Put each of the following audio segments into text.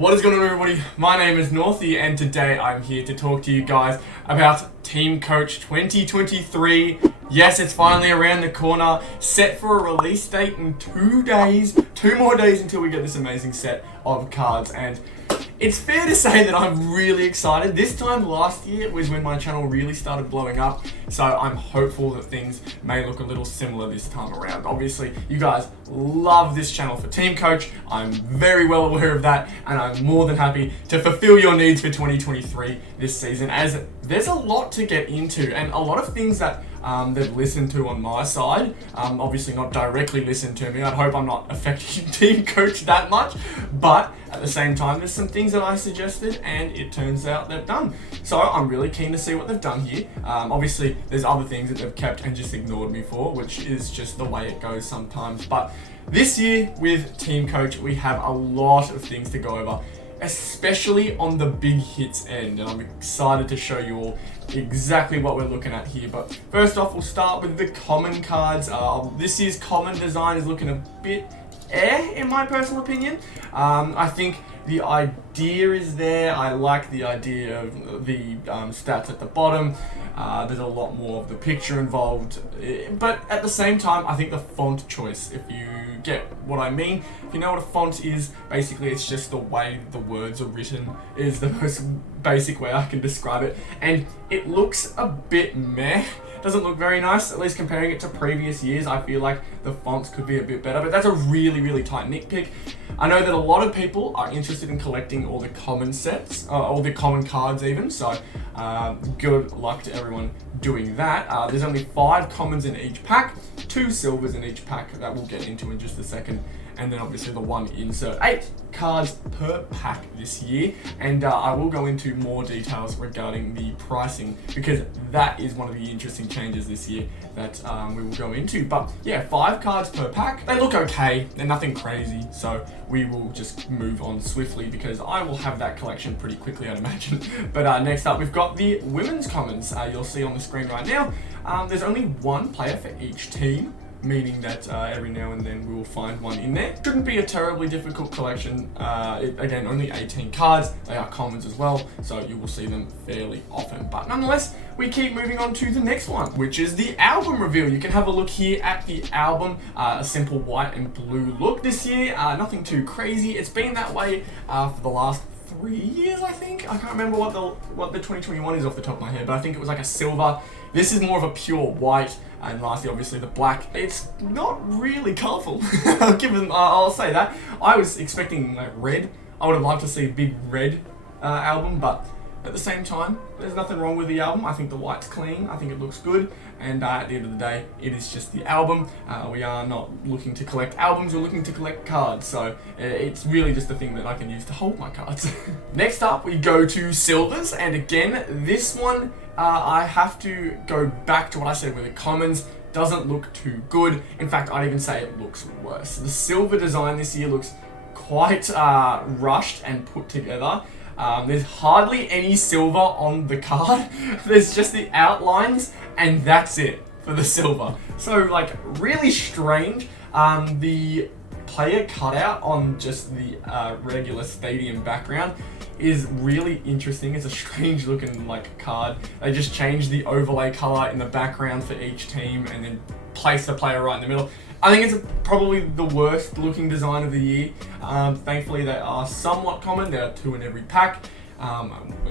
What is going on, everybody? My name is Northy, and today I'm here to talk to you guys about Teamcoach 2023. Yes, it's finally around the corner, set for a release date in 2 days. 2 more days until we get this amazing set of cards, and it's fair to say that I'm really excited. This time last year was when my channel really started blowing up, so I'm hopeful that things may look a little similar this time around. Obviously, you guys love this channel for Teamcoach. I'm very well aware of that, and I'm more than happy to fulfill your needs for 2023 this season, as there's a lot to get into and a lot of things that they've listened to on my side. Obviously not directly listened to me. I hope I'm not affecting Teamcoach that much, but at the same time, there's some things that I suggested and it turns out they've done. So I'm really keen to see what they've done here. Obviously, there's other things that they've kept and just ignored me for, which is just the way it goes sometimes. But this year with Teamcoach, we have a lot of things to go over, especially on the big hits end, and I'm excited to show you all exactly what we're looking at here. But first off, we'll start with the common cards. This year's common design is looking a bit in my personal opinion. I think the idea is there. I like the idea of the stats at the bottom. There's a lot more of the picture involved, but at the same time, I think the font choice, if you get what I mean, if you know what a font is, basically it's just the way the words are written is the most basic way I can describe it, and it looks a bit meh. Doesn't look very nice, at least comparing it to previous years. I feel like the fonts could be a bit better, but that's a really tight nitpick. I know that a lot of people are interested in collecting all the common sets, all the common cards even, so good luck to everyone doing that. There's only 5 commons in each pack, 2 silvers in each pack that we'll get into in just a second, and then obviously the 1 insert. 8 cards per pack this year, and I will go into more details regarding the pricing, because that is one of the interesting changes this year that we will go into. But yeah, 5 cards per pack. They look okay, they're nothing crazy, so we will just move on swiftly because I will have that collection pretty quickly, I'd imagine. But next up, we've got the women's commons. You'll see on the screen right now, there's only 1 player for each team, meaning that every now and then we will find one in there. Shouldn't be a terribly difficult collection. Again, only 18 cards. They are commons as well, so you will see them fairly often. But nonetheless, we keep moving on to the next one, which is the album reveal. You can have a look here at the album. A simple white and blue look this year. Nothing too crazy. It's been that way for the last 3 years, I think. I can't remember what the 2021 is off the top of my head, but I think it was like a silver. This is more of a pure white, and lastly, obviously, the black. It's not really colourful. I'll say that. I was expecting like red. I would have liked to see a big red album, but at the same time, there's nothing wrong with the album. I think the white's clean. I think it looks good. And at the end of the day, it is just the album. We are not looking to collect albums, we're looking to collect cards. So it's really just a thing that I can use to hold my cards. Next up, we go to silvers. And again, this one, I have to go back to what I said with the commons. Doesn't look too good. In fact, I'd even say it looks worse. The silver design this year looks quite rushed and put together. There's hardly any silver on the card. There's just the outlines, and that's it for the silver. So, like, really strange. The player cutout on just the regular stadium background is really interesting. It's a strange looking like card. They just changed the overlay color in the background for each team and then place the player right in the middle. I think it's probably the worst looking design of the year. Thankfully, they are somewhat common. There are 2 in every pack.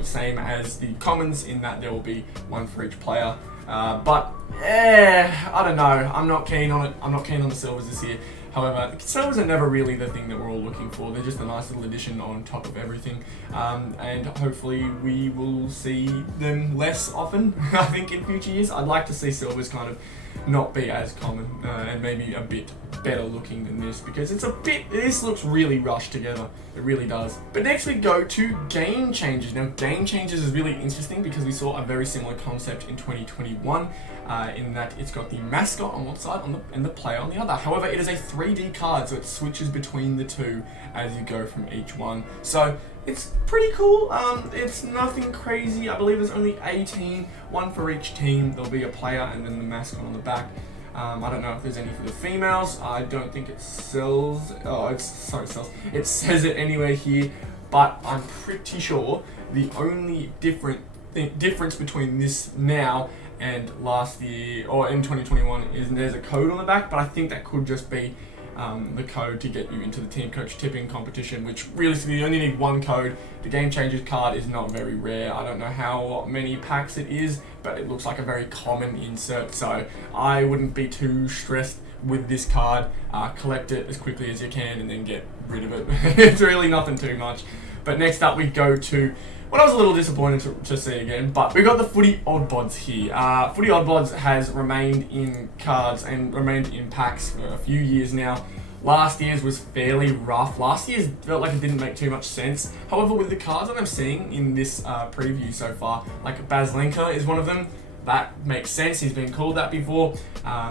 Same as the commons in that there will be 1 for each player. But I don't know. I'm not keen on it. I'm not keen on the silvers this year. However, the silvers are never really the thing that we're all looking for. They're just a nice little addition on top of everything. And hopefully we will see them less often, I think, in future years. I'd like to see silvers kind of not be as common and maybe a bit better looking than this, because this looks really rushed together. It really does. But next we go to game changes. Now, game changes is really interesting because we saw a very similar concept in 2021 in that it's got the mascot on one side and the player on the other. However, it is a 3D card, so it switches between the 2 as you go from each one. So it's pretty cool. It's nothing crazy. I believe there's only 18, 1 for each team. There'll be a player and then the mascot on the back. I don't know if there's any for the females. I don't think it sells. It says it anywhere here. but I'm pretty sure the only difference between this now and last year, or in 2021, is there's a code on the back, but I think that could just be the code to get you into the Teamcoach tipping competition, which realistically you only need one code. The Game Changers card is not very rare. I don't know how many packs it is, but it looks like a very common insert, so I wouldn't be too stressed with this card. Collect it as quickly as you can and then get rid of it. It's really nothing too much. But next up we go to what I was a little disappointed to see again, but we've got the Footy Oddbots here. Footy Oddbots has remained in cards and remained in packs for a few years now. Last year's was fairly rough. Last year's felt like it didn't make too much sense. However, with the cards that I'm seeing in this preview so far, like Baslenka is one of them, that makes sense. He's been called that before.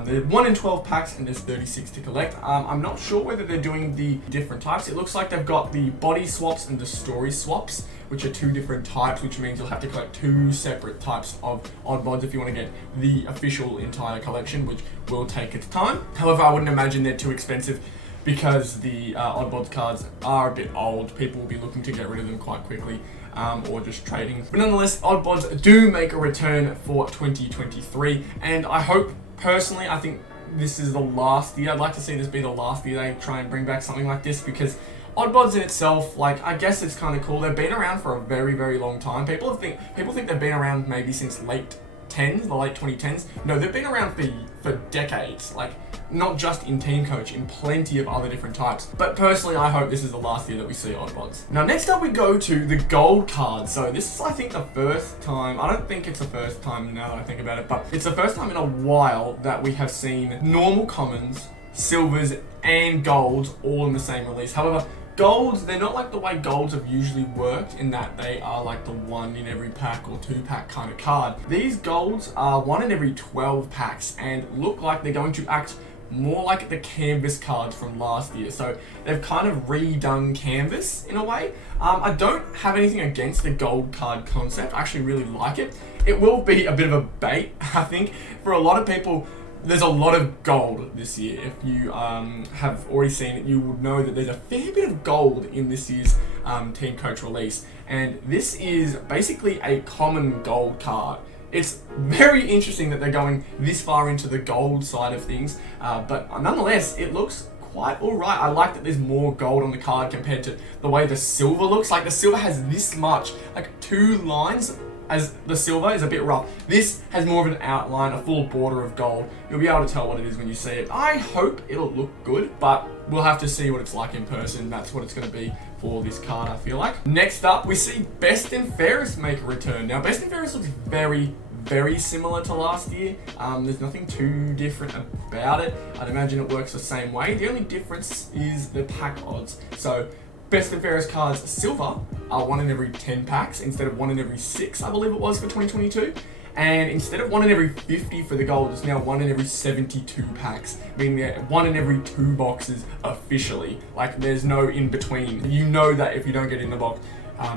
There's 1 in 12 packs and there's 36 to collect. I'm not sure whether they're doing the different types. It looks like they've got the body swaps and the story swaps, which are 2 different types, which means you'll have to collect 2 separate types of Oddbots if you want to get the official entire collection, which will take its time. However, I wouldn't imagine they're too expensive because the Oddbots cards are a bit old. People will be looking to get rid of them quite quickly. Or just trading. But nonetheless, Oddbots do make a return for 2023, and I hope, personally, I think this is the last year. I'd like to see this be the last year they try and bring back something like this, because Oddbots in itself, like, I guess it's kind of cool. They've been around for a very, very long time. People think they've been around maybe since late 10s, the late 2010s. No, they've been around for decades. Like, not just in Teamcoach, in plenty of other different types. But personally, I hope this is the last year that we see Oddbots. Now, next up we go to the gold cards. So this is, I think, the first time, I don't think it's the first time now that I think about it, but it's the first time in a while that we have seen normal commons, silvers, and golds all in the same release. However, golds, they're not like the way golds have usually worked, in that they are like the 1 in every pack or 2 pack kind of card. These golds are 1 in every 12 packs and look like they're going to act more like the canvas cards from last year. So they've kind of redone canvas in a way. I don't have anything against the gold card concept. I actually really like it. It will be a bit of a bait, I think, for a lot of people. There's a lot of gold this year. If you have already seen it, you would know that there's a fair bit of gold in this year's Teamcoach release. And this is basically a common gold card. It's very interesting that they're going this far into the gold side of things, but nonetheless, it looks quite alright. I like that there's more gold on the card compared to the way the silver looks. Like, the silver has this much, like 2 lines, as the silver is a bit rough. This has more of an outline, a full border of gold. You'll be able to tell what it is when you see it. I hope it'll look good, but we'll have to see what it's like in person. That's what it's going to be for this card, I feel like. Next up, we see Best and Fairest make a return. Now, Best and Fairest looks very, very similar to last year. There's nothing too different about it. I'd imagine it works the same way. The only difference is the pack odds. So, Best and Fairest cards silver are 1 in every 10 packs instead of 1 in every 6, I believe it was, for 2022. And instead of 1 in every 50 for the gold, it's now 1 in every 72 packs, meaning that 1 in every 2 boxes officially. Like, there's no in between. You know that if you don't get in the box,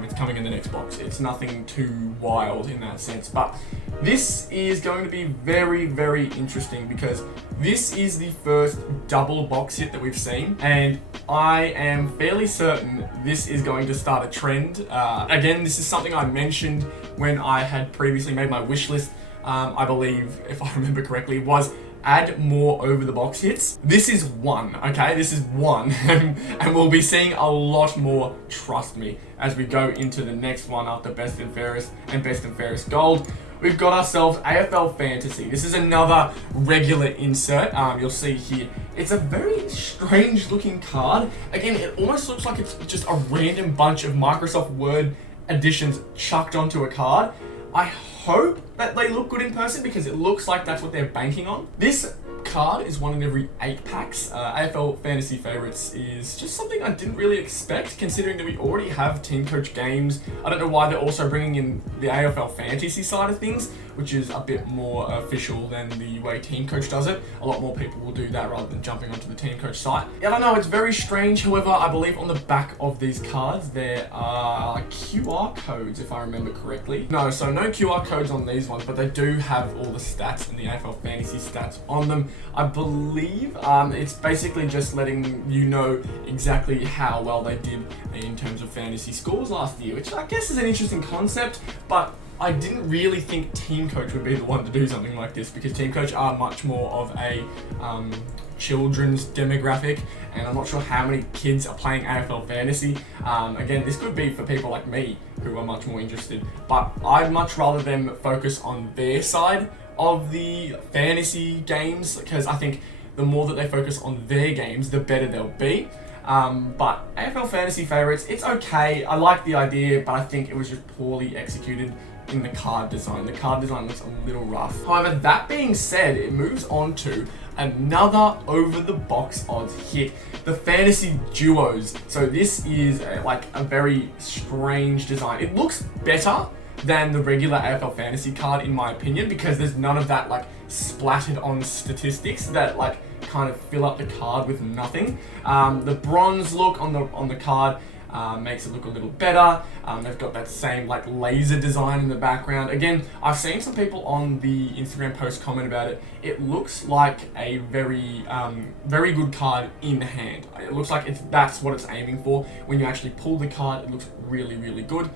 it's coming in the next box. It's nothing too wild in that sense. But this is going to be very, very interesting, because this is the first double box hit that we've seen, and I am fairly certain this is going to start a trend. Again, this is something I mentioned when I had previously made my wish list. I believe, if I remember correctly, was add more over the box hits. This is 1, okay? This is 1, and we'll be seeing a lot more, trust me, as we go into the next one after Best and Fairest and Best and Fairest Gold. We've got ourselves AFL Fantasy. This is another regular insert. You'll see here, it's a very strange looking card. Again, it almost looks like it's just a random bunch of Microsoft Word additions chucked onto a card. I hope that they look good in person, because it looks like that's what they're banking on. This card is 1 in every 8 packs. AFL Fantasy Favorites is just something I didn't really expect, considering that we already have Teamcoach games. I don't know why they're also bringing in the AFL Fantasy side of things, which is a bit more official than the way Teamcoach does it. A lot more people will do that rather than jumping onto the Teamcoach site. Yeah, I don't know, it's very strange. However, I believe on the back of these cards there are QR codes, if I remember correctly. No, so no QR codes on these ones, but they do have all the stats and the AFL Fantasy stats on them. I believe it's basically just letting you know exactly how well they did in terms of fantasy scores last year, which I guess is an interesting concept, but I didn't really think Teamcoach would be the one to do something like this, because Teamcoach are much more of a children's demographic, and I'm not sure how many kids are playing AFL fantasy. Again, this could be for people like me who are much more interested, but I'd much rather them focus on their side of the fantasy games, because I think the more that they focus on their games, the better they'll be. But AFL Fantasy Favorites, it's okay. I like the idea, but I think it was just poorly executed in the card design. The card design looks a little rough. However, that being said, it moves on to another over-the-box odds hit, the fantasy duos. So this is like a very strange design. It looks better than the regular AFL fantasy card, in my opinion, because there's none of that like splattered on statistics that like kind of fill up the card with nothing. The bronze look on the card makes it look a little better. They've got that same like laser design in the background. Again, I've seen some people on the Instagram post comment about it. It looks like a very good card in hand. It looks like that's what it's aiming for. When you actually pull the card, it looks really, really good.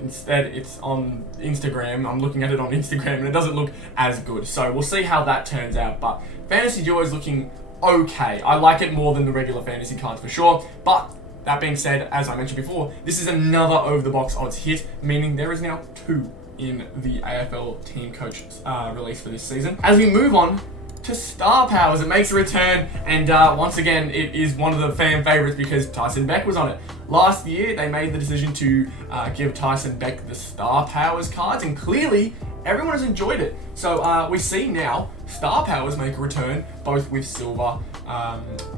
Instead, it's on Instagram. I'm looking at it on Instagram and it doesn't look as good. So we'll see how that turns out. But Fantasy Duo is looking okay. I like it more than the regular fantasy cards for sure. But that being said, as I mentioned before, this is another over-the-box odds hit, meaning there is now 2 in the AFL Teamcoach release for this season. As we move on to Star Powers, it makes a return, and once again, it is one of the fan favorites because Tyson Beck was on it. Last year, they made the decision to give Tyson Beck the Star Powers cards, and clearly, everyone has enjoyed it. So we see now Star Powers make a return, both with Silver,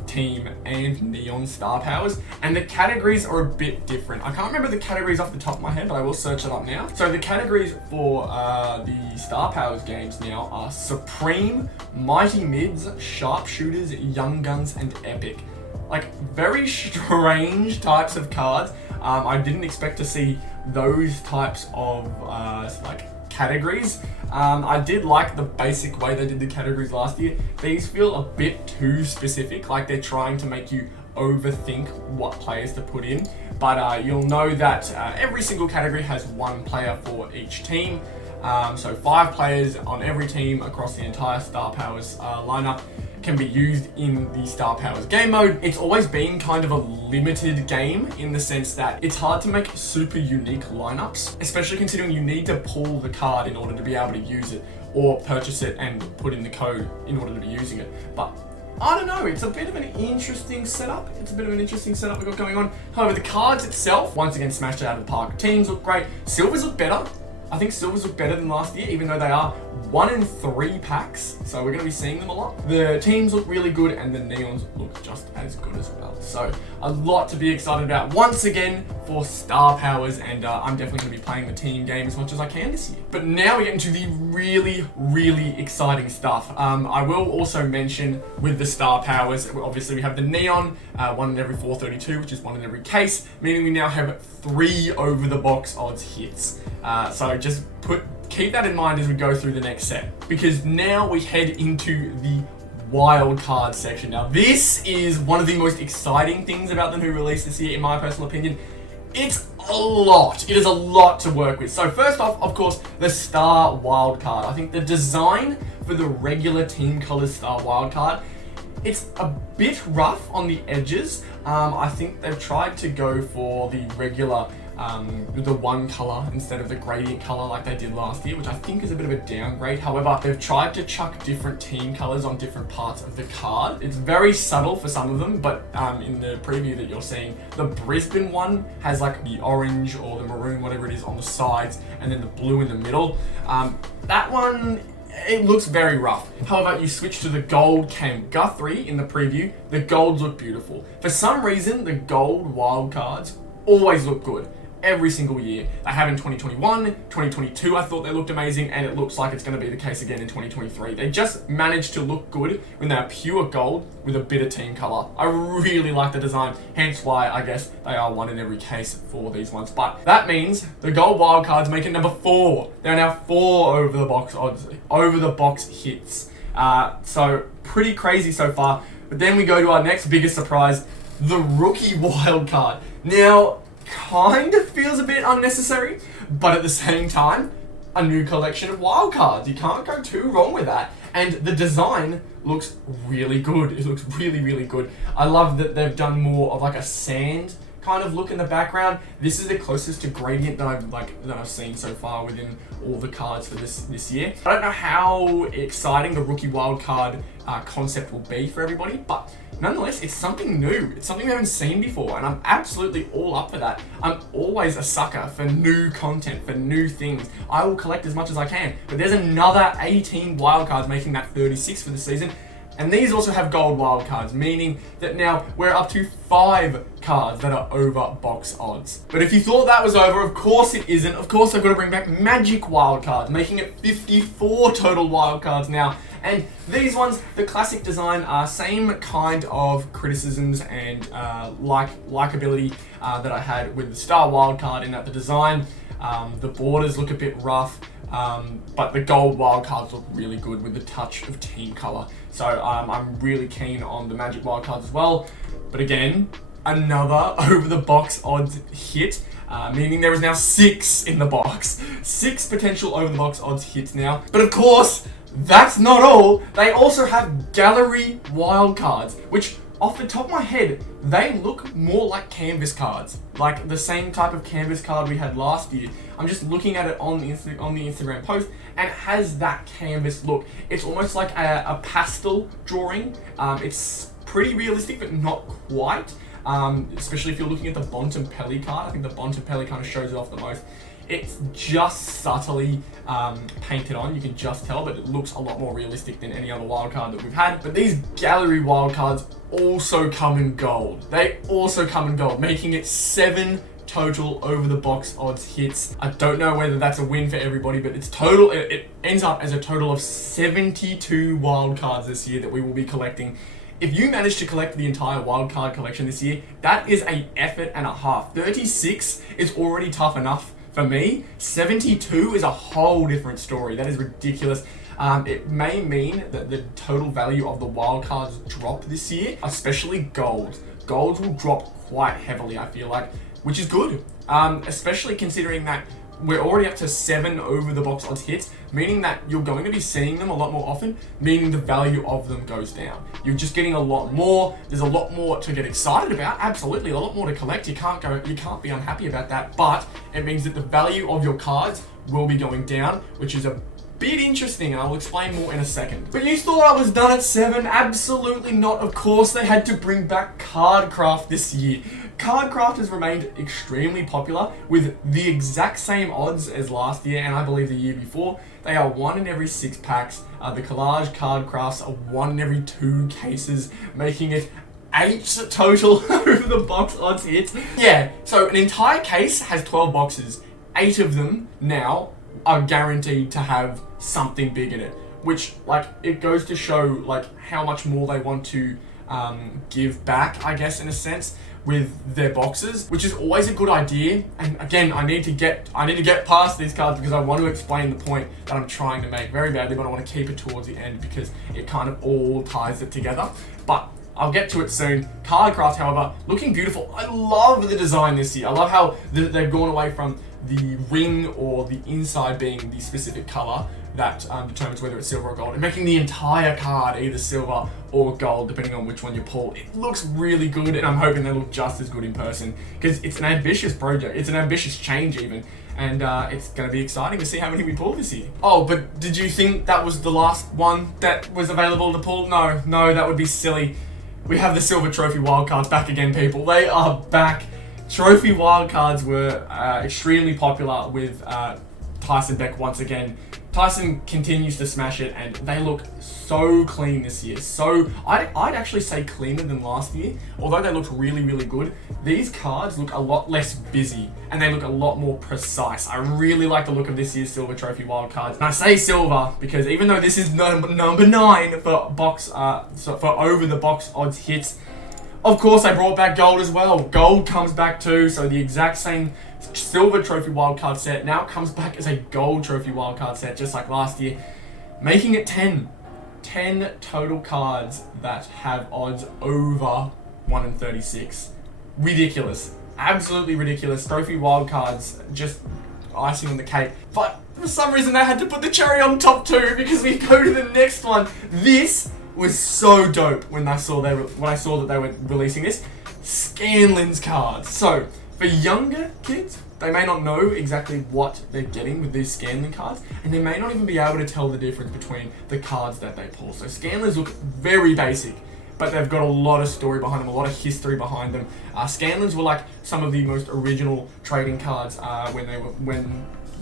Team, and Neon Star Powers, and the categories are a bit different. I can't remember the categories off the top of my head, but I will search it up now. So the categories for the Star Powers games now are Supreme, Mighty Mids, Sharpshooters, Young Guns, and Epic. Like, very strange types of cards. I didn't expect to see those types of like categories. I did like the basic way they did the categories last year. These feel a bit too specific, like they're trying to make you overthink what players to put in. But you'll know that every single category has 1 player for each team. So 5 players on every team across the entire Star Powers lineup can be used in the Star Powers game mode. It's always been kind of a limited game in the sense that it's hard to make super unique lineups, especially considering you need to pull the card in order to be able to use it, or purchase it and put in the code in order to be using it. But I don't know, it's a bit of an interesting setup. We've got going on. However, the cards itself, once again, smashed it out of the park. Teams look great. Silvers look better. I think Silvers look better than last year, even though they are 1 in 3 packs, so we're going to be seeing them a lot. The teams look really good, and the Neons look just as good as well. So a lot to be excited about once again for Star Powers, and I'm definitely going to be playing the team game as much as I can this year. But now we get into the really, really exciting stuff. I will also mention with the Star Powers, obviously we have the Neon, 1 in every 432, which is 1 in every case, meaning we now have 3 over-the-box odds hits. So just keep that in mind as we go through the next set, because now we head into the Wildcard section. Now this is one of the most exciting things about the new release this year, in my personal opinion. It's a lot. It is a lot to work with. So first off, of course, the Star Wildcard. I think the design for the regular Team Colors Star Wildcard, it's a bit rough on the edges. I think they've tried to go for the regular the 1 color instead of the gradient color like they did last year, which I think is a bit of a downgrade. However, they've tried to chuck different team colors on different parts of the card. It's very subtle for some of them, but in the preview that you're seeing, the Brisbane one has like the orange or the maroon, whatever it is, on the sides, and then the blue in the middle. That one, it looks very rough. However, you switch to the gold Cam Guthrie in the preview, the golds look beautiful. For some reason, the gold wildcards always look good. Every single year. They have in 2021, 2022 I thought they looked amazing, and it looks like it's going to be the case again in 2023. They just managed to look good when they're pure gold with a bit of team color. I really like the design, hence why I guess they are 1 in every case for these ones. But that means the gold wildcards make it number 4. There are now 4 over the box odds, over the box hits. So pretty crazy so far. But then we go to our next biggest surprise, the rookie wildcard. Now, kind of feels a bit unnecessary, but at the same time, a new collection of wildcards. You can't go too wrong with that. And the design looks really good. It looks really, really good. I love that they've done more of like a sand kind of look in the background. This is the closest to gradient that I've seen so far within all the cards for this year. I don't know how exciting the rookie wildcard concept will be for everybody, but nonetheless, it's something new. It's something we haven't seen before, and I'm absolutely all up for that. I'm always a sucker for new content, for new things. I will collect as much as I can, but there's another 18 wildcards, making that 36 for the season. And these also have gold wildcards, meaning that now we're up to 5 cards that are over box odds. But if you thought that was over, of course it isn't. Of course I've got to bring back magic wildcards, making it 54 total wildcards now. And these ones, the classic design, are same kind of criticisms and likability that I had with the Star wildcard, in that the design, the borders look a bit rough, but the gold wildcards look really good with the touch of team color. So I'm really keen on the magic wildcards as well. But again, another over the box odds hit, meaning there is now 6 in the box. 6 potential over the box odds hits now. But of course, that's not all. They also have gallery wildcards, which off the top of my head, they look more like canvas cards, like the same type of canvas card we had last year. I'm just looking at it on the Instagram post, and it has that canvas look. It's almost like a pastel drawing. It's pretty realistic, but not quite. Especially if you're looking at the Bontempelli card. I think the Bontempelli kind of shows it off the most. It's just subtly painted on, you can just tell, but it looks a lot more realistic than any other wildcard that we've had. But these gallery wildcards also come in gold. They also come in gold, making it 7 total over the box odds hits. I don't know whether that's a win for everybody, but it's total. It ends up as a total of 72 wildcards this year that we will be collecting. If you manage to collect the entire wildcard collection this year, that is an effort and a half. 36 is already tough enough for me. 72 is a whole different story. That is ridiculous. It may mean that the total value of the wildcards drop this year, especially gold. Golds will drop quite heavily, I feel like, which is good. Especially considering that we're already up to 7 over the box odds hits, meaning that you're going to be seeing them a lot more often, meaning the value of them goes down. You're just getting a lot more. There's a lot more to get excited about. Absolutely, a lot more to collect. You can't be unhappy about that, but it means that the value of your cards will be going down, which is a bit interesting, and I'll explain more in a second. But you thought I was done at 7? Absolutely not. Of course, they had to bring back Cardcraft this year. Cardcraft has remained extremely popular with the exact same odds as last year, and I believe the year before. They are 1 in every 6 packs. The collage Cardcrafts are 1 in every 2 cases, making it 8 total over the box odds hits. Yeah, so an entire case has 12 boxes. 8 of them now are guaranteed to have something big in it, which, like, it goes to show like how much more they want to give back, I guess, in a sense, with their boxes, which is always a good idea. And again, I need to get past these cards because I want to explain the point that I'm trying to make very badly, but I want to keep it towards the end because it kind of all ties it together. But I'll get to it soon. Cardcraft, however, looking beautiful. I love the design this year. I love how they've gone away from the ring or the inside being the specific color that determines whether it's silver or gold, and making the entire card either silver or gold depending on which one you pull. It looks really good, and I'm hoping they look just as good in person because it's an ambitious project. It's an ambitious change even, and it's going to be exciting to see how many we pull this year. Oh, but did you think that was the last one that was available to pull? No, that would be silly. We have the Silver Trophy wildcards back again, people. They are back. Trophy wildcards were extremely popular with Tyson Beck once again. Tyson continues to smash it, and they look so clean this year. So I'd actually say cleaner than last year, although they look really, really good. These cards look a lot less busy, and they look a lot more precise. I really like the look of this year's Silver Trophy wildcards. And I say silver because even though this is number 9 for for over the box odds hits, of course I brought back gold as well. Gold comes back too, so the exact same Silver Trophy wildcard set now comes back as a gold Trophy wildcard set, just like last year, making it 10 10 total cards that have odds over 1 in 36. Ridiculous. Absolutely ridiculous. Trophy Wildcards, just icing on the cake. But for some reason they had to put the cherry on top too, because we go to the next one. This was so dope when I saw that they were releasing this. Scanlan's cards. So, for younger kids, they may not know exactly what they're getting with these Scanlan cards, and they may not even be able to tell the difference between the cards that they pull. So Scanlans look very basic, but they've got a lot of story behind them, a lot of history behind them. Scanlans were like some of the most original trading cards when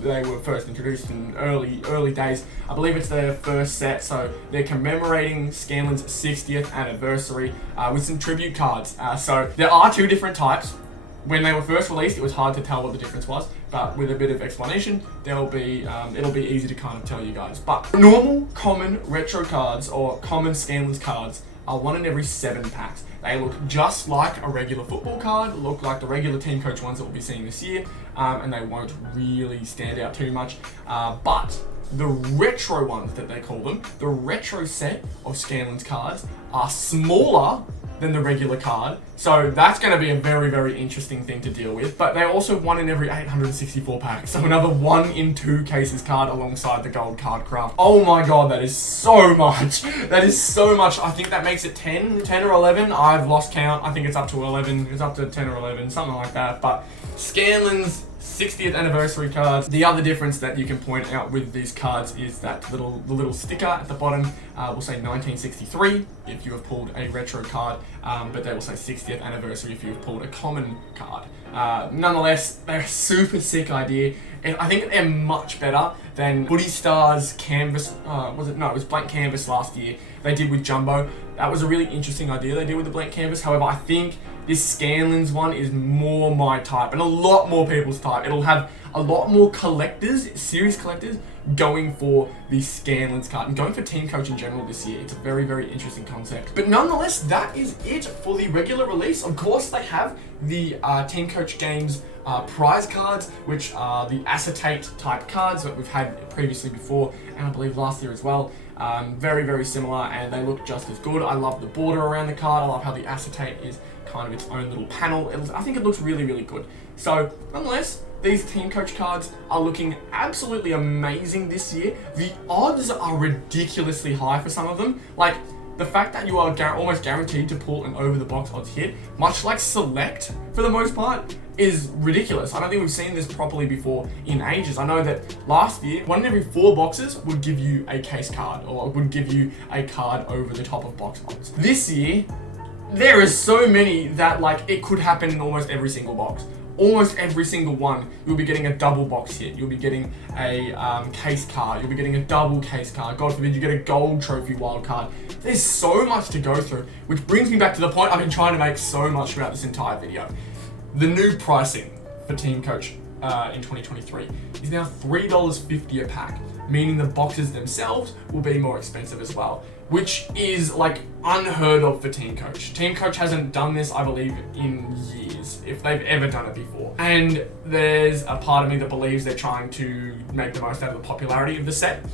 they were first introduced in early days. I believe it's their first set, so they're commemorating Scanlan's 60th anniversary with some tribute cards. So there are two different types. When they were first released, it was hard to tell what the difference was, but with a bit of explanation, it'll be easy to kind of tell you guys. But normal, common retro cards or common Scanlan's cards are 1 in every 7 packs. They look just like a regular football card, look like the regular Teamcoach ones that we'll be seeing this year, and they won't really stand out too much. But the retro ones that they call them, the retro set of Scanlan's cards, are smaller than the regular card. So that's going to be a very, very interesting thing to deal with. But they're also 1 in every 864 packs. So another 1 in 2 cases card alongside the gold card craft. Oh my god, that is so much. That is so much. I think that makes it 10 or 11. I've lost count. I think it's up to 11. It's up to 10 or 11, something like that. But Scanlan's 60th anniversary cards. The other difference that you can point out with these cards is that the little sticker at the bottom will say 1963 if you have pulled a retro card, but they will say 60th anniversary if you have pulled a common card. Nonetheless, they're a super sick idea, and I think they're much better than Footy Stars Canvas. It was Blank Canvas last year. They did with Jumbo. That was a really interesting idea they did with the Blank Canvas. However, I think this Scanlan's one is more my type and a lot more people's type. It'll have a lot more collectors, serious collectors, going for the Scanlan's card and going for Teamcoach in general this year. It's a very, very interesting concept. But nonetheless, that is it for the regular release. Of course, they have the Teamcoach Games prize cards, which are the acetate type cards that we've had previously before, and I believe last year as well. Very, very similar, and they look just as good. I love the border around the card. I love how the acetate is kind of its own little panel. I think it looks really, really good. So, nonetheless, these Teamcoach cards are looking absolutely amazing this year. The odds are ridiculously high for some of them. Like, the fact that you are almost guaranteed to pull an over-the-box odds hit, much like Select for the most part, is ridiculous. I don't think we've seen this properly before in ages. I know that last year, 1 in every 4 boxes would give you a case card, or would give you a card over the top of box odds. This year, there is so many that like it could happen in almost every single box. Almost every single one, you'll be getting a double box hit. You'll be getting a case card. You'll be getting a double case card. God forbid you get a gold trophy wild card. There's so much to go through, which brings me back to the point I've been trying to make so much throughout this entire video. The new pricing for Teamcoach in 2023 is now $3.50 a pack, meaning the boxes themselves will be more expensive as well, which is like unheard of for Teamcoach. Teamcoach hasn't done this, I believe, in years, if they've ever done it before. And there's a part of me that believes they're trying to make the most out of the popularity of the set.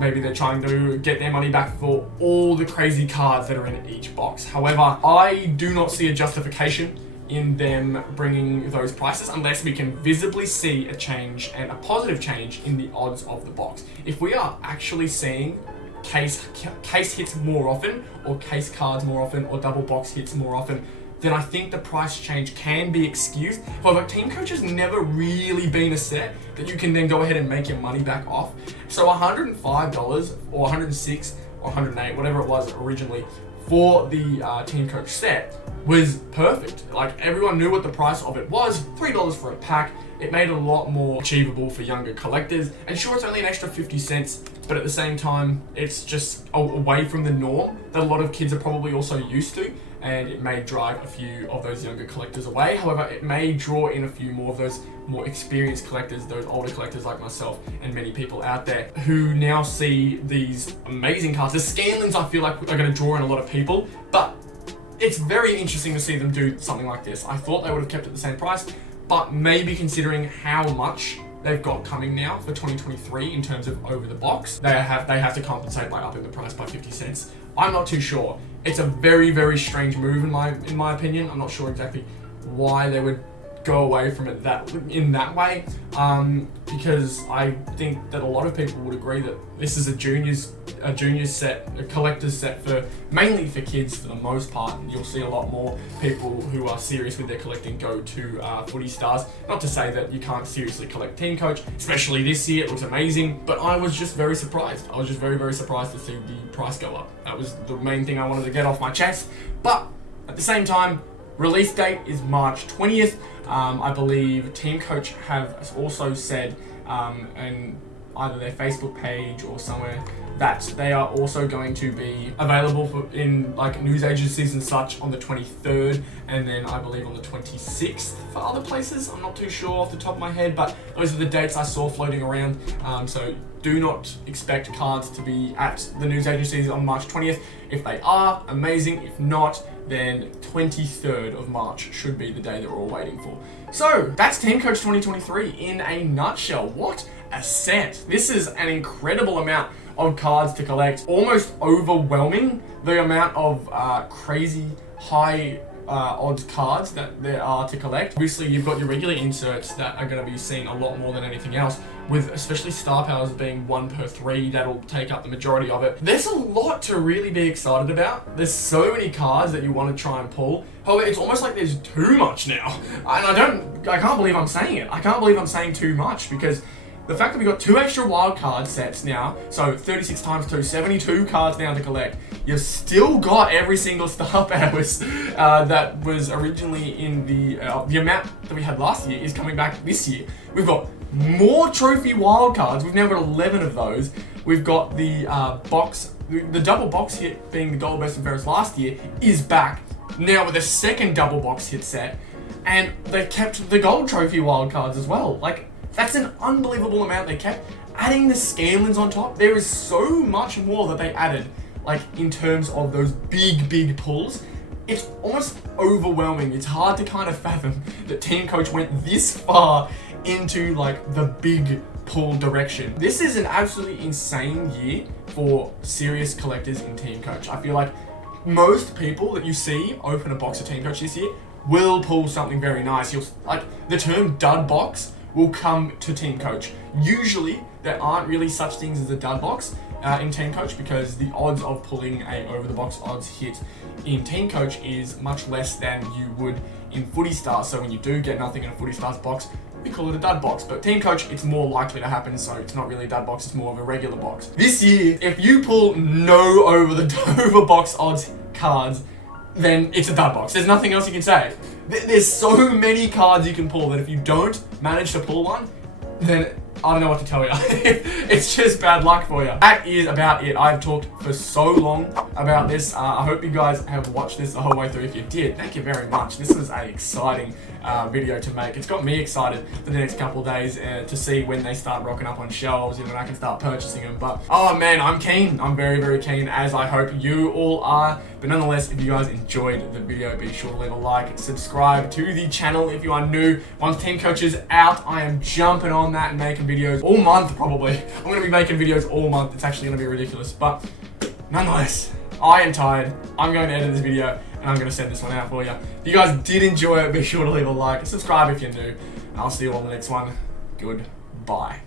Maybe they're trying to get their money back for all the crazy cards that are in each box. However, I do not see a justification in them bringing those prices unless we can visibly see a change, and a positive change, in the odds of the box. If we are actually seeing case hits more often, or case cards more often, or double box hits more often, then I think the price change can be excused. However, Teamcoach has never really been a set that you can then go ahead and make your money back off. So $105 or $106 or $108, whatever it was originally, for the Teamcoach set was perfect. Like, everyone knew what the price of it was, $3 for a pack. It made it a lot more achievable for younger collectors. And sure, it's only an extra 50 cents, but at the same time, it's just away from the norm that a lot of kids are probably also used to, and it may drive a few of those younger collectors away. However, it may draw in a few more of those more experienced collectors, those older collectors like myself and many people out there who now see these amazing cards. The Scanlans, I feel like, are going to draw in a lot of people, but it's very interesting to see them do something like this. I thought they would have kept it the same price, but maybe considering how much they've got coming now for 2023 in terms of over the box. They have to compensate by upping the price by 50 cents. I'm not too sure. It's a very, very strange move in my opinion. I'm not sure exactly why they would go away from it in that way, because I think that a lot of people would agree that this is a juniors set, a collector's set mainly for kids for the most part. You'll see a lot more people who are serious with their collecting go to Footy Stars. Not to say that you can't seriously collect Teamcoach, especially this year. It looks amazing, but I was just very surprised. I was just very, very surprised to see the price go up. That was the main thing I wanted to get off my chest. But at the same time, release date is March 20th. I believe Teamcoach have also said, in either their Facebook page or somewhere, that they are also going to be available in like news agencies and such on the 23rd, and then I believe on the 26th for other places. I'm not too sure off the top of my head, but those are the dates I saw floating around. So do not expect cards to be at the news agencies on March 20th. If they are, amazing. If not, then 23rd of March should be the day that we're all waiting for. So that's Teamcoach 2023 in a nutshell. What a set. This is an incredible amount of cards to collect, almost overwhelming the amount of crazy high odds cards that there are to collect. Obviously, you've got your regular inserts that are going to be seen a lot more than anything else, with especially star powers being 1 per 3. That'll take up the majority of it. There's a lot to really be excited about. There's so many cards that you want to try and pull. However, it's almost like there's too much now, and I can't believe I'm saying it. I can't believe I'm saying too much, because the fact that we got 2 extra wildcard sets now, so 36 times 2, 72 cards now to collect. You've still got every single star powers that was originally in the amount that we had last year is coming back this year. We've got more trophy wildcards. We've now got 11 of those. We've got the the double box hit being the gold, best and fairest last year is back now with a second double box hit set, and they kept the gold trophy wildcards as well. Like, that's an unbelievable amount they kept. Adding the Scanlins on top, there is so much more that they added, like in terms of those big pulls. It's almost overwhelming. It's hard to kind of fathom that Teamcoach went this far into like the big pull direction. This is an absolutely insane year for serious collectors in Teamcoach. I feel like most people that you see open a box of Teamcoach this year will pull something very nice. You'll like the term dud box will come to Teamcoach. Usually, there aren't really such things as a dud box in Teamcoach, because the odds of pulling a over-the-box odds hit in Teamcoach is much less than you would in Footy Stars. So when you do get nothing in a Footy Stars box, we call it a dud box. But Teamcoach, it's more likely to happen, so it's not really a dud box, it's more of a regular box. This year, if you pull no over-box odds cards, then it's a dud box. There's nothing else you can say. There's so many cards you can pull that if you don't manage to pull one, then I don't know what to tell you. It's just bad luck for you. That is about it. I've talked for so long about this. I hope you guys have watched this the whole way through. If you did, thank you very much. This was an exciting video to make. It's got me excited for the next couple of days to see when they start rocking up on shelves and when I can start purchasing them. But oh man, I'm keen. I'm very, very keen, as I hope you all are. But nonetheless, if you guys enjoyed the video, be sure to leave a like, subscribe to the channel if you are new. Once Teamcoach is out, I am jumping on that and making videos all month probably. I'm going to be making videos all month. It's actually going to be ridiculous. But nonetheless, I am tired. I'm going to edit this video and I'm going to send this one out for you. If you guys did enjoy it, be sure to leave a like, subscribe if you're new. I'll see you all in the next one. Goodbye.